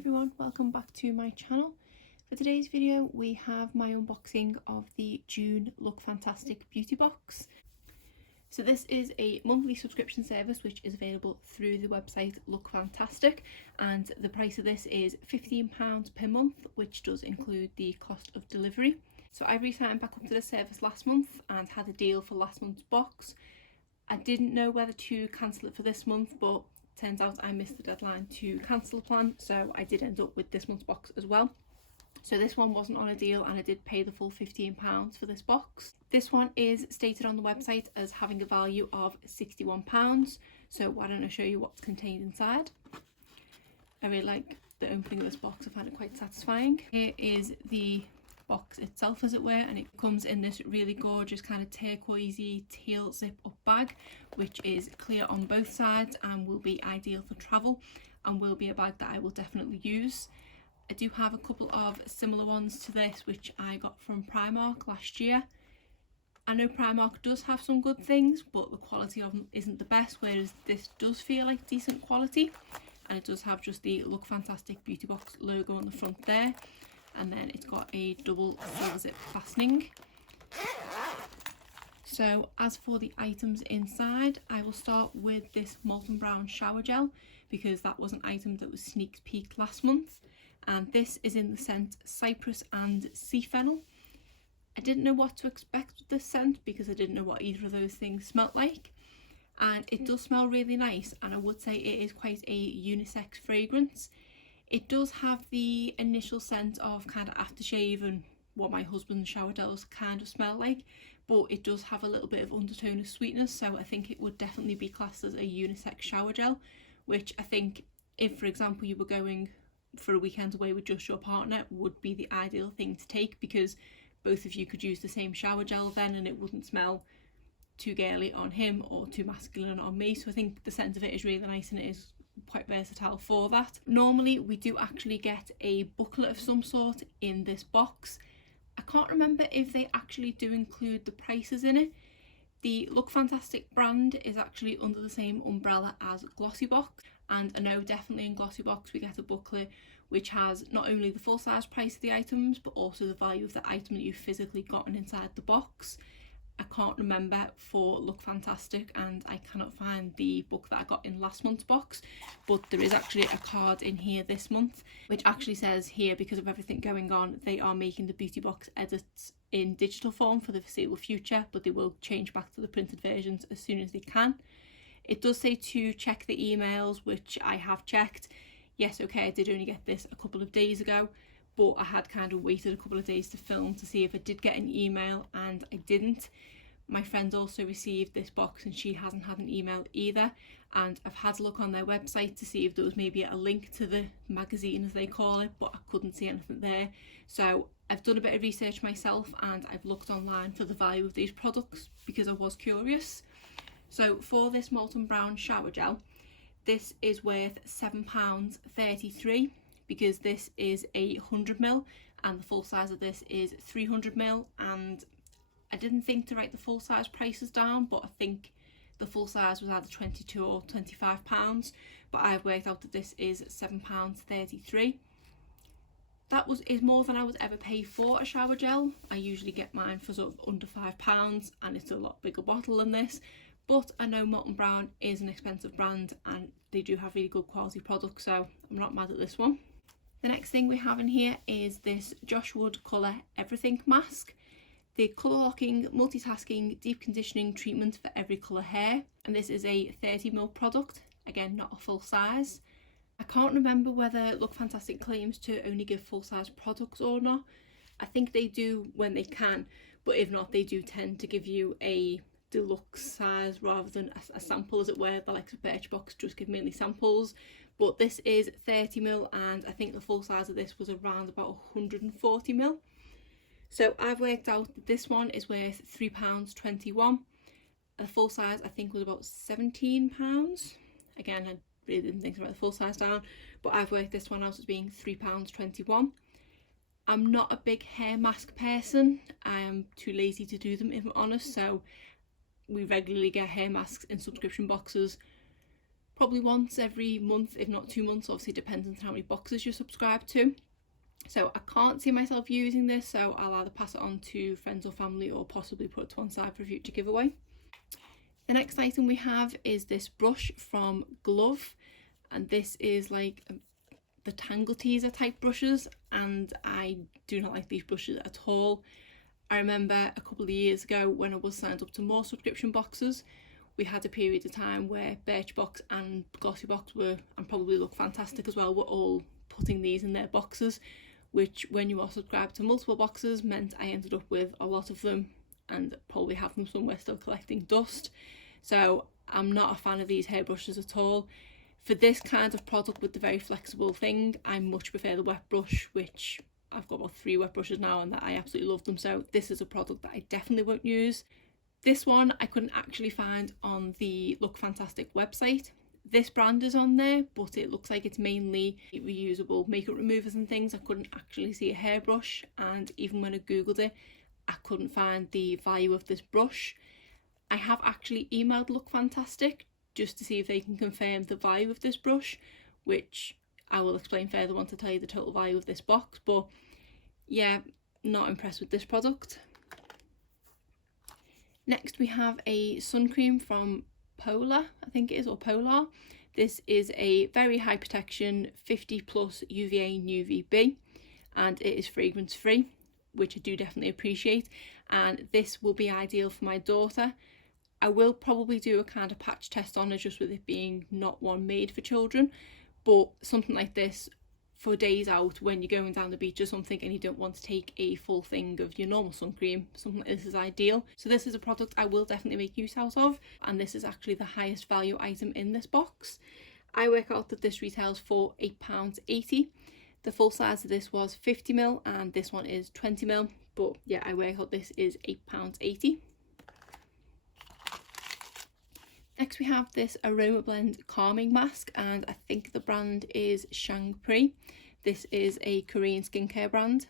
everyone, welcome back to my channel. For today's video we have my unboxing of the June Look Fantastic beauty box. So this is a monthly subscription service which is available through the website Look Fantastic, and the price of this is £15 per month, which does include the cost of delivery. So I re-signed back up to the service last month and had a deal for last month's box. I didn't know whether to cancel it for this month, but turns out I missed the deadline to cancel the plan, so I did end up with this month's box as well. So this one wasn't on a deal and I did pay the full £15 for this box. This one is stated on the website as having a value of £61, so why don't I show you what's contained inside. I really like the opening of this box, I find it quite satisfying. Here is the box itself, as it were, and it comes in this really gorgeous kind of turquoisey teal zip up bag, which is clear on both sides and will be ideal for travel and will be a bag that I will definitely use. I do have a couple of similar ones to this which I got from Primark last year. I know Primark does have some good things, but the quality of them isn't the best, whereas this does feel like decent quality, and it does have just the Look Fantastic beauty box logo on the front there, and then it's got a double silver zip fastening. So as for the items inside, I will start with this Molten Brown shower gel because that was an item that was sneak peeked last month, and this is in the scent Cypress and Sea Fennel. I didn't know what to expect with this scent because I didn't know what either of those things smelt like, and it does smell really nice, and I would say it is quite a unisex fragrance. It does have the initial scent of kind of aftershave and what my husband's shower gels kind of smell like, but it does have a little bit of undertone of sweetness, so I think it would definitely be classed as a unisex shower gel, which I think if, for example, you were going for a weekend away with just your partner, would be the ideal thing to take, because both of you could use the same shower gel then and it wouldn't smell too girly on him or too masculine on me. So I think the scent of it is really nice and it is quite versatile for that. Normally we do actually get a booklet of some sort in this box. I can't remember if they actually do include the prices in it. The Look Fantastic brand is actually under the same umbrella as Glossybox, and I know definitely in Glossybox we get a booklet which has not only the full size price of the items but also the value of the item that you've physically gotten inside the box. I can't remember for Look Fantastic, and I cannot find the book that I got in last month's box, but there is actually a card in here this month which actually says here, because of everything going on, they are making the beauty box edits in digital form for the foreseeable future, but they will change back to the printed versions as soon as they can. It does say to check the emails, which I have checked. Yes, okay, I did only get this a couple of days ago, but I had kind of waited a couple of days to film to see if I did get an email, and I didn't. My friend also received this box and she hasn't had an email either, and I've had a look on their website to see if there was maybe a link to the magazine, as they call it, but I couldn't see anything there. So I've done a bit of research myself and I've looked online for the value of these products because I was curious. So for this Molten Brown shower gel, this is worth £7.33 because this is a 100ml and the full size of this is 300ml, and I didn't think to write the full size prices down, but I think the full size was either £22 or £25, but I've worked out that this is £7.33. That is more than I would ever pay for a shower gel. I usually get mine for sort of under £5 and it's a lot bigger bottle than this, but I know Molten Brown is an expensive brand and they do have really good quality products, so I'm not mad at this one. The next thing we have in here is this Josh Wood Colour Everything mask. The colour locking, multitasking, deep conditioning treatment for every colour hair, and this is a 30ml product, again not a full size. I can't remember whether Look Fantastic claims to only give full size products or not. I think they do when they can, but if not, they do tend to give you a deluxe size rather than a sample, as it were. The likes of Birchbox just give mainly samples, but this is 30ml and I think the full size of this was around about 140ml. So I've worked out that this one is worth £3.21. The full size I think was about £17. Again, I really didn't think to write the full size down, but I've worked this one out as being £3.21. I'm not a big hair mask person. I am too lazy to do them, if I'm honest, so we regularly get hair masks in subscription boxes, probably once every month, if not 2 months. Obviously depends on how many boxes you're subscribed to. So I can't see myself using this, so I'll either pass it on to friends or family or possibly put it to one side for a future giveaway. The next item we have is this brush from Glove, and this is like the Tangle Teaser type brushes, and I do not like these brushes at all. I remember a couple of years ago when I was signed up to more subscription boxes, we had a period of time where Birchbox and Glossybox were, and probably Look Fantastic as well, were all putting these in their boxes, which when you are subscribed to multiple boxes meant I ended up with a lot of them and probably have them somewhere still collecting dust. So I'm not a fan of these hairbrushes at all. For this kind of product with the very flexible thing, I much prefer the wet brush, which I've got about 3 wet brushes now and that I absolutely love them. So this is a product that I definitely won't use. This one I couldn't actually find on the Look Fantastic website. This brand is on there, but it looks like it's mainly reusable makeup removers and things. I couldn't actually see a hairbrush, and even when I googled it, I couldn't find the value of this brush. I have actually emailed Look Fantastic just to see if they can confirm the value of this brush, which I will explain further once I tell you the total value of this box. But yeah, not impressed with this product. Next we have a sun cream from Polar, I think it is, or Polar. This is a very high protection 50 plus UVA and UVB, and it is fragrance free, which I do definitely appreciate, and this will be ideal for my daughter. I will probably do a kind of patch test on it, just with it being not one made for children, but something like this for days out when you're going down the beach or something and you don't want to take a full thing of your normal sun cream, something like this is ideal. So this is a product I will definitely make use out of, and this is actually the highest value item in this box. I work out that this retails for £8.80. The full size of this was 50ml and this one is 20ml, but yeah, I work out this is £8.80. Next we have this Aroma Blend Calming Mask, and I think the brand is Shangpri. This is a Korean skincare brand.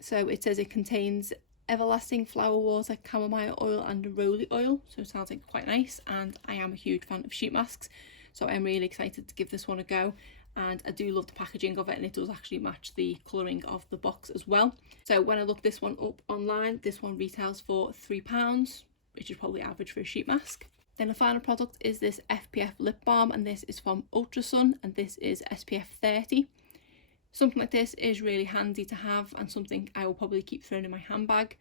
So it says it contains everlasting flower water, chamomile oil and neroli oil, so it sounds like quite nice, and I am a huge fan of sheet masks, so I'm really excited to give this one a go, and I do love the packaging of it, and it does actually match the colouring of the box as well. So when I looked this one up online, this one retails for £3, which is probably average for a sheet mask. Then the final product is this FPF lip balm, and this is from Ultra Sun, and this is SPF 30. Something like this is really handy to have and something I will probably keep throwing in my handbag.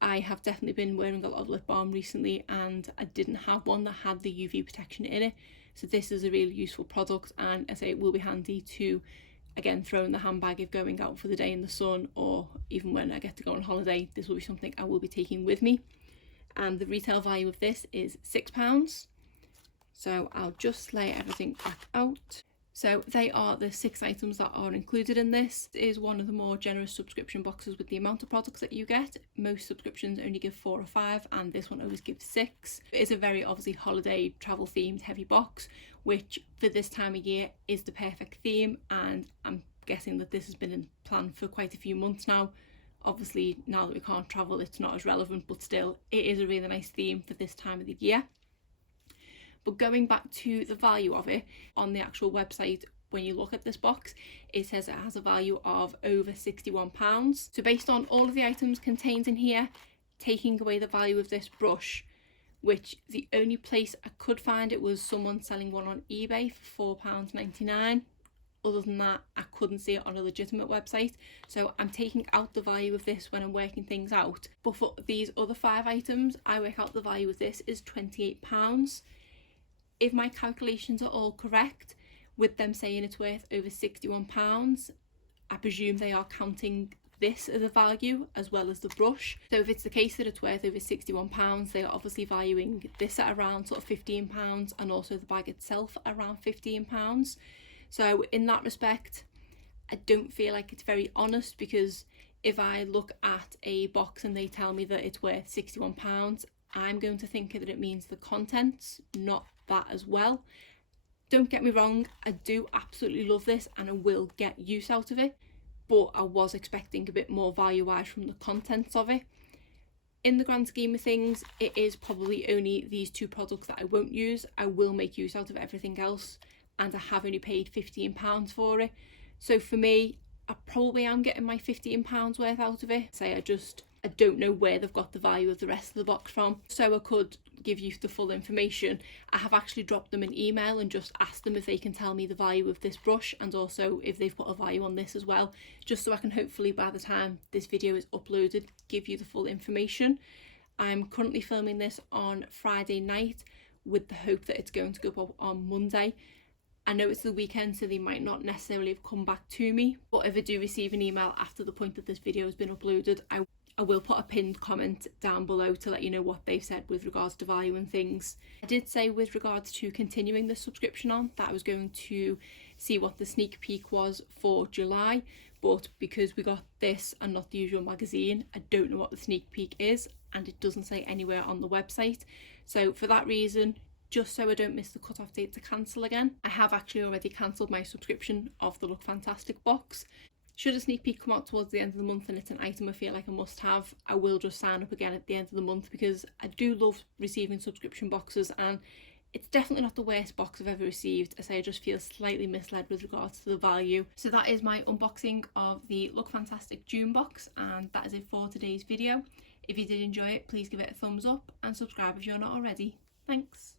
I have definitely been wearing a lot of lip balm recently and I didn't have one that had the UV protection in it. So this is a really useful product, and I say it will be handy to, again, throw in the handbag if going out for the day in the sun, or even when I get to go on holiday. This will be something I will be taking with me. And the retail value of this is £6. So I'll just lay everything back out. So they are the 6 items that are included in this. It is one of the more generous subscription boxes with the amount of products that you get. Most subscriptions only give 4 or 5, and this one always gives 6. It is a very obviously holiday travel themed heavy box, which for this time of year is the perfect theme, and I'm guessing that this has been in plan for quite a few months now. Obviously now that we can't travel it's not as relevant, but still it is a really nice theme for this time of the year. But going back to the value of it, on the actual website when you look at this box it says it has a value of over £61. So based on all of the items contained in here, taking away the value of this brush, which the only place I could find it was someone selling one on eBay for £4.99. Other than that, I couldn't see it on a legitimate website. So I'm taking out the value of this when I'm working things out. But for these other 5 items, I work out the value of this is £28. If my calculations are all correct, with them saying it's worth over £61, I presume they are counting this as a value as well as the brush. So if it's the case that it's worth over £61, they are obviously valuing this at around sort of £15, and also the bag itself around £15. So in that respect, I don't feel like it's very honest, because if I look at a box and they tell me that it's worth £61, I'm going to think that it means the contents, not that as well. Don't get me wrong, I do absolutely love this and I will get use out of it, but I was expecting a bit more value wise from the contents of it. In the grand scheme of things, it is probably only these two products that I won't use. I will make use out of everything else, and I have only paid £15 for it. So for me, I probably am getting my £15 worth out of it. Say I don't know where they've got the value of the rest of the box from. So I could give you the full information. I have actually dropped them an email and just asked them if they can tell me the value of this brush, and also if they've put a value on this as well, just so I can hopefully by the time this video is uploaded give you the full information. I'm currently filming this on Friday night with the hope that it's going to go up on Monday. I know it's the weekend, so they might not necessarily have come back to me, but if I do receive an email after the point that this video has been uploaded, I will put a pinned comment down below to let you know what they've said with regards to value and things. I did say with regards to continuing the subscription on that I was going to see what the sneak peek was for July, but because we got this and not the usual magazine, I don't know what the sneak peek is, and it doesn't say anywhere on the website. So for that reason, just so I don't miss the cut-off date to cancel again, I have actually already cancelled my subscription of the Look Fantastic box. Should a sneak peek come out towards the end of the month and it's an item I feel like I must have, I will just sign up again at the end of the month, because I do love receiving subscription boxes, and it's definitely not the worst box I've ever received. I say I just feel slightly misled with regards to the value. So that is my unboxing of the Look Fantastic June box, and that is it for today's video. If you did enjoy it, please give it a thumbs up and subscribe if you're not already. Thanks.